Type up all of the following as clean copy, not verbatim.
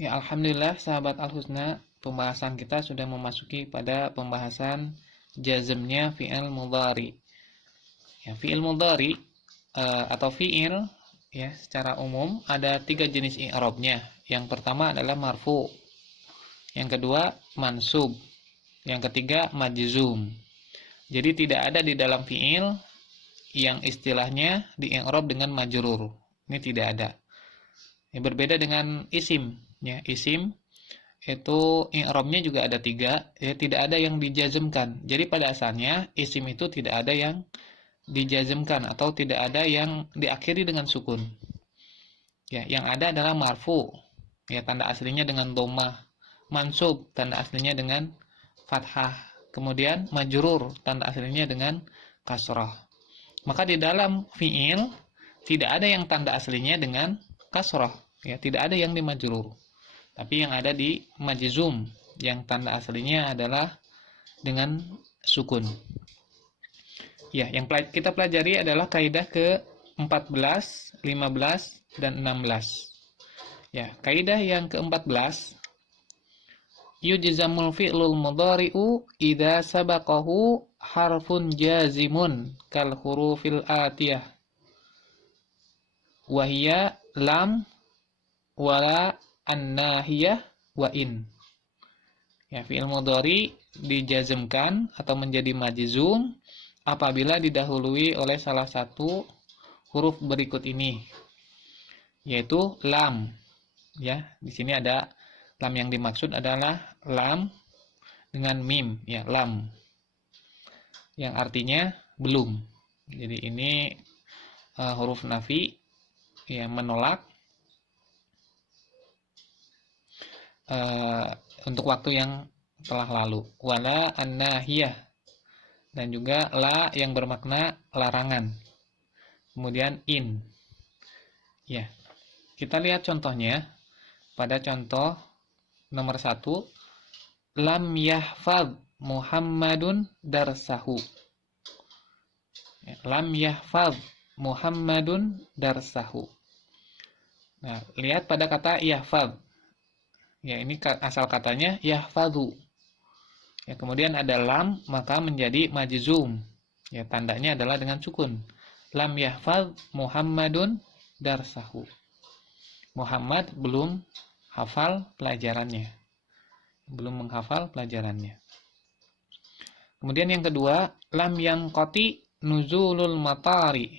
Ya, alhamdulillah sahabat Al-Husna, pembahasan kita sudah memasuki pada pembahasan jazmnya fi'il mudhari. Ya, fi'il mudhari atau fi'il ya secara umum ada 3 jenis i'rabnya. Yang pertama adalah marfu, yang kedua mansub, yang ketiga majzum. Jadi tidak ada di dalam fi'il yang istilahnya di i'rab dengan majrur. Ini tidak ada. Ya, berbeda dengan isim. Ya, isim itu i'rabnya juga ada 3, ya, tidak ada yang dijazmkan. Jadi pada asalnya isim itu tidak ada yang dijazmkan atau tidak ada yang diakhiri dengan sukun. Ya, yang ada adalah marfu. Ya, tanda aslinya dengan dhammah. Mansub, tanda aslinya dengan fathah. Kemudian majrur, tanda aslinya dengan kasrah. Maka di dalam fi'il tidak ada yang tanda aslinya dengan kasrah, ya, tidak ada yang di majrur. Tapi yang ada di majzum, yang tanda aslinya adalah dengan sukun. Ya, yang kita pelajari adalah kaidah ke-14, 15, dan 16. Ya, kaidah yang ke-14, yujzamul fi'lul mudhari'u idza sabaqahu harfun jazimun kal hurufil atiyah wahiyya lam wala an-nahiyah wa in. Ya, fi'il mudhari dijazmkan atau menjadi majzum apabila didahului oleh salah satu huruf berikut ini, yaitu lam. Ya, di sini ada lam, yang dimaksud adalah lam dengan mim, ya, lam. Yang artinya belum. Jadi ini huruf nafi, ya, menolak untuk waktu yang telah lalu. Wala an-nahiyah, dan juga la yang bermakna larangan. Kemudian in. Ya, kita lihat contohnya pada contoh nomor 1, lam yahfad Muhammadun darsahu. Ya, lam yahfad Muhammadun darsahu. Nah, lihat pada kata yahfad. Ya, ini asal katanya yahfadhu. Ya, kemudian ada lam, maka menjadi majzum. Ya, tandanya adalah dengan sukun. Lam yahfad Muhammadun darsahu. Muhammad belum hafal pelajarannya. Belum menghafal pelajarannya. Kemudian yang kedua, lam yanqati nuzulul matari.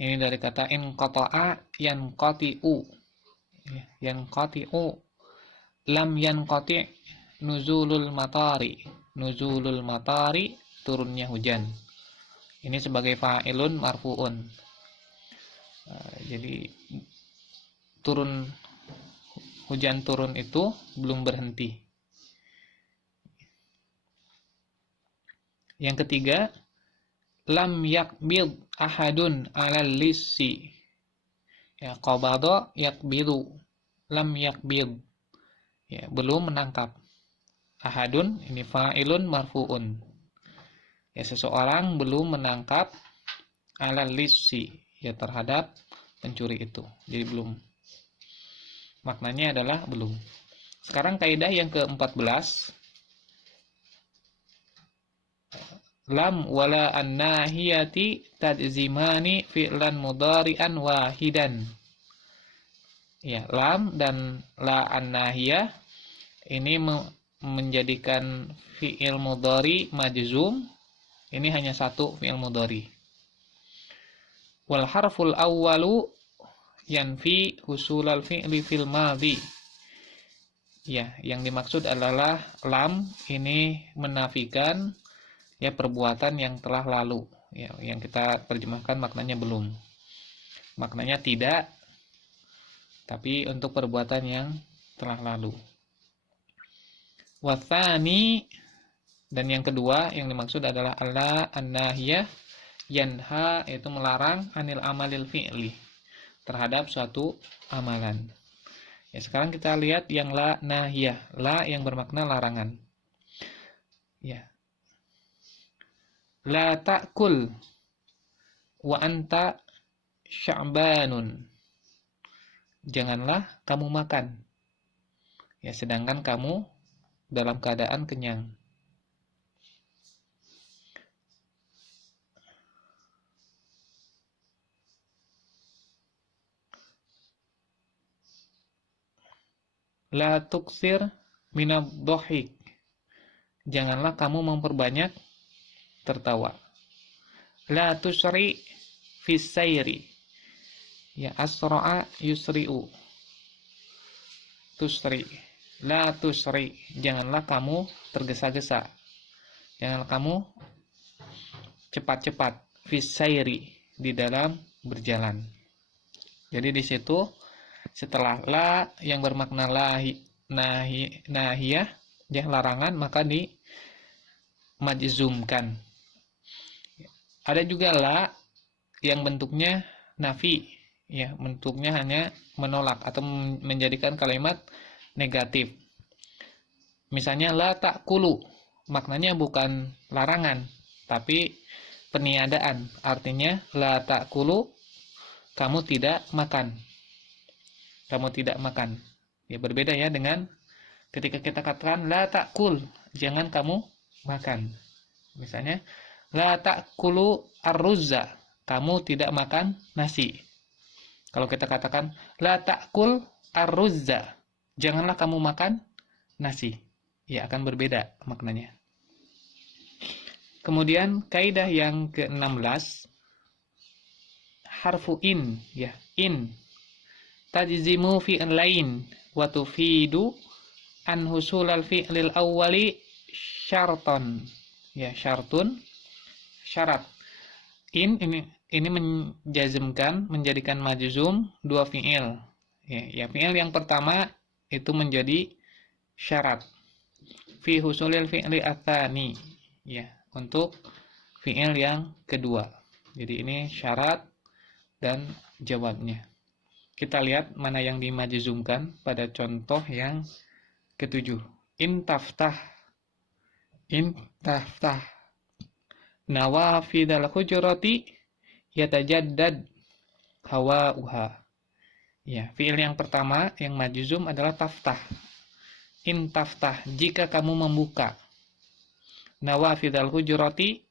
Ini dari kata inqata'a yanqati'u. Yanqati'u. Lam yanqati' nuzulul matari. Nuzulul matari, turunnya hujan. Ini sebagai fa'ilun marfu'un. Jadi hujan turun itu belum berhenti. Yang ketiga, lam yakbid ahadun alal lissi. Ya, qabada yakbidu. Lam yakbid. Ya, belum menangkap. Ahadun ini fa'ilun marfu'un. Ya, seseorang belum menangkap alal lissi, ya, terhadap pencuri itu. Jadi belum. Maknanya adalah belum. Sekarang kaidah yang ke-14. Lam wala an-nahiyati tadzimani fi'lan mudhari'an wahidan. Ya, lam dan la an-nahiyah ini menjadikan fi'il mudhari majzum. Ini hanya satu fi'il mudhari. Wal harful awwalu yanfi husulal fi'li fil madhi. Ya, yang dimaksud adalah lam ini menafikan, ya, perbuatan yang telah lalu. Ya, yang kita terjemahkan maknanya belum. Maknanya tidak, tapi untuk perbuatan yang telah lalu. Wathani, dan yang kedua yang dimaksud adalah alla an-nahiyah yanha, yaitu melarang anil amalil fi'li, terhadap suatu amalan. Ya, sekarang kita lihat yang la nahiyah, la yang bermakna larangan. Ya. La ta'kul wa anta sya'banun. Janganlah kamu makan Ya, sedangkan kamu dalam keadaan kenyang. La tuksir minad dhahik. Janganlah kamu memperbanyak tertawa. La tusri fis sayri. Ya, asra'a yusri'u. Tusri. La tusri. Janganlah kamu tergesa-gesa. Janganlah kamu cepat-cepat. Fis sayri. Di dalam berjalan. Jadi di situ setelah la yang bermakna nahiyah, ya larangan, maka di majzumkan. Ada juga la yang bentuknya nafi, ya bentuknya hanya menolak atau menjadikan kalimat negatif. Misalnya la ta'kulu, maknanya bukan larangan, tapi peniadaan. Artinya la ta'kulu, kamu tidak makan. Kamu tidak makan. Ya berbeda ya dengan ketika kita katakan la ta'kul, jangan kamu makan. Misalnya la ta'kulu ar-ruzza, kamu tidak makan nasi. Kalau kita katakan la ta'kul ar-ruzza, janganlah kamu makan nasi. Ya akan berbeda maknanya. Kemudian kaidah yang ke-16, harfu in, ya, in tajzimu fi'il lain wa tufidu an husulal fi'lil awwali syarton. Ya, syartun, syarat. Ini menjazmkan, menjadikan majzum dua fi'il. Ya, fi'il yang pertama itu menjadi syarat. Fi husulil fi'li atsani. Ya, untuk fi'il yang kedua. Jadi ini syarat dan jawabnya. Kita lihat mana yang dimajzumkan pada contoh yang ketujuh. In taftah. In taftah. Nawafidal hujurati yatajaddad hawa'uha. Ya, fi'il yang pertama yang majzum adalah taftah. In taftah, jika kamu membuka. Nawafidal hujurati,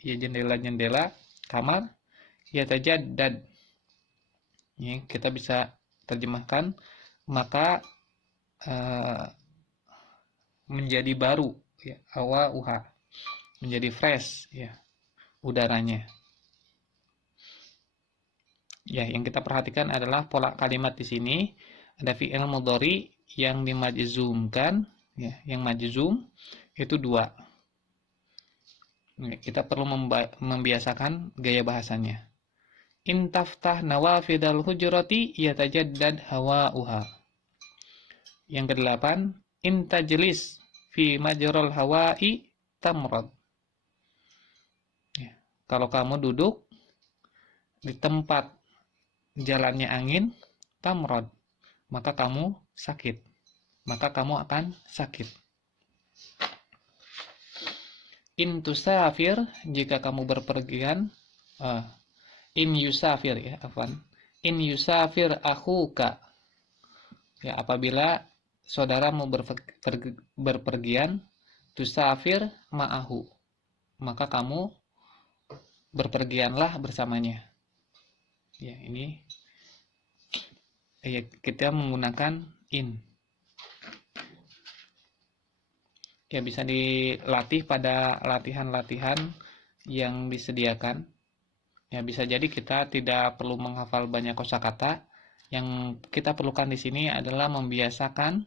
ya jendela-jendela kamar, yatajaddad. Ya, kita bisa terjemahkan maka menjadi baru, ya, hawa'uha, menjadi fresh, ya, udaranya. Ya, yang kita perhatikan adalah pola kalimat di sini. Ada fi'il mudhari yang dimajzumkan, ya, yang majzum itu dua. Ya, kita perlu membiasakan gaya bahasanya. In taftah nawafidal hujurati yatajaddad hawa'uha. Yang ke-8, in tajlis fi majral hawa'i tamrad. Ya, kalau kamu duduk di tempat jalannya angin, tamrad, maka kamu sakit. Maka kamu akan sakit. In tusafir, jika kamu berpergian, in yusafir, ya, afwan. In yusafir akhuka. Ya, apabila saudaramu berpergian, tusafir ma'ahu, maka kamu berpergianlah bersamanya. Ya, ini ya, kita menggunakan in. Ya, bisa dilatih pada latihan-latihan yang disediakan. Ya, bisa jadi kita tidak perlu menghafal banyak kosakata. Yang kita perlukan di sini adalah membiasakan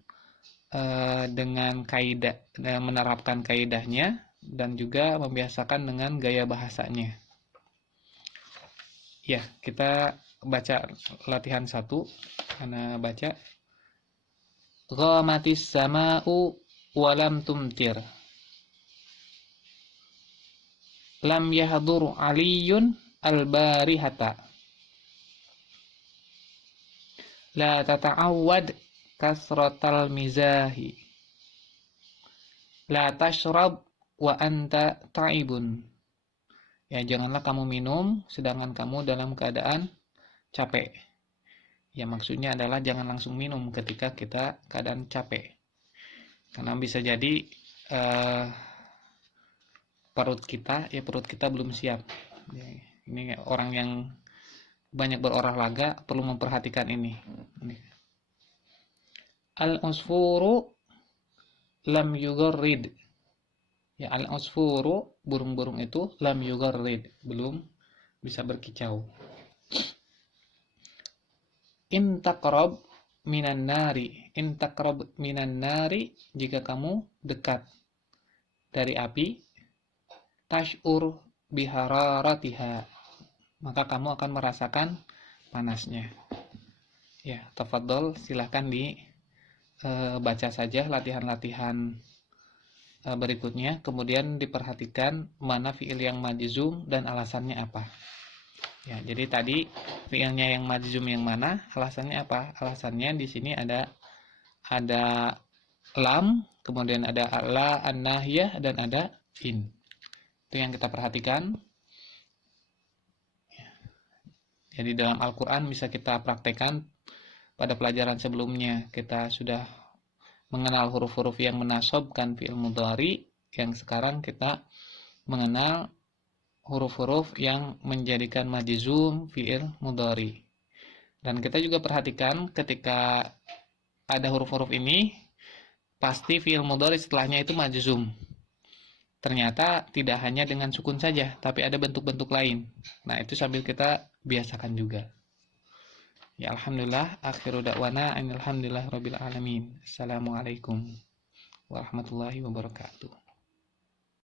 dengan kaidah, menerapkan kaidahnya, dan juga membiasakan dengan gaya bahasanya. Ya, kita baca latihan 1. Karena baca ghamatis sama'u walam tumtir. Lam yahdur aliyun al-barihata. La tata'awwad kasratal mizahi. La tashrab wa anta ta'ibun. Ya, janganlah kamu minum sedangkan kamu dalam keadaan capek. Ya, maksudnya adalah jangan langsung minum ketika kita keadaan capek. Karena bisa jadi perut kita belum siap. Ya, ini orang yang banyak berolahraga perlu memperhatikan ini. Al-usfuru lam yugarrid. Ya, al-usfuru, burung-burung itu, lam yugarrid, belum bisa berkicau. In taqrab minan nari, jika kamu dekat dari api, tash'ur bihararatiha, maka kamu akan merasakan panasnya. Ya, tafadhol, silahkan dibaca saja latihan-latihan berikutnya, kemudian diperhatikan mana fiil yang majzum dan alasannya apa. Ya, jadi tadi fiilnya yang majzum yang mana, alasannya apa? Alasannya di sini ada lam, kemudian ada la an-nahiyah, dan ada in. Itu yang kita perhatikan. Jadi dalam Al-Quran bisa kita praktekkan. Pada pelajaran sebelumnya kita sudah mengenal huruf-huruf yang menasobkan fi'il mudhari, yang sekarang kita mengenal huruf-huruf yang menjadikan majzum fi'il mudhari. Dan kita juga perhatikan ketika ada huruf-huruf ini, pasti fi'il mudhari setelahnya itu majzum. Ternyata tidak hanya dengan sukun saja, tapi ada bentuk-bentuk lain. Nah, itu sambil kita biasakan juga. Ya, alhamdulillah, akhiru da'wana alhamdulillah rabbil alamin. Assalamualaikum warahmatullahi wabarakatuh.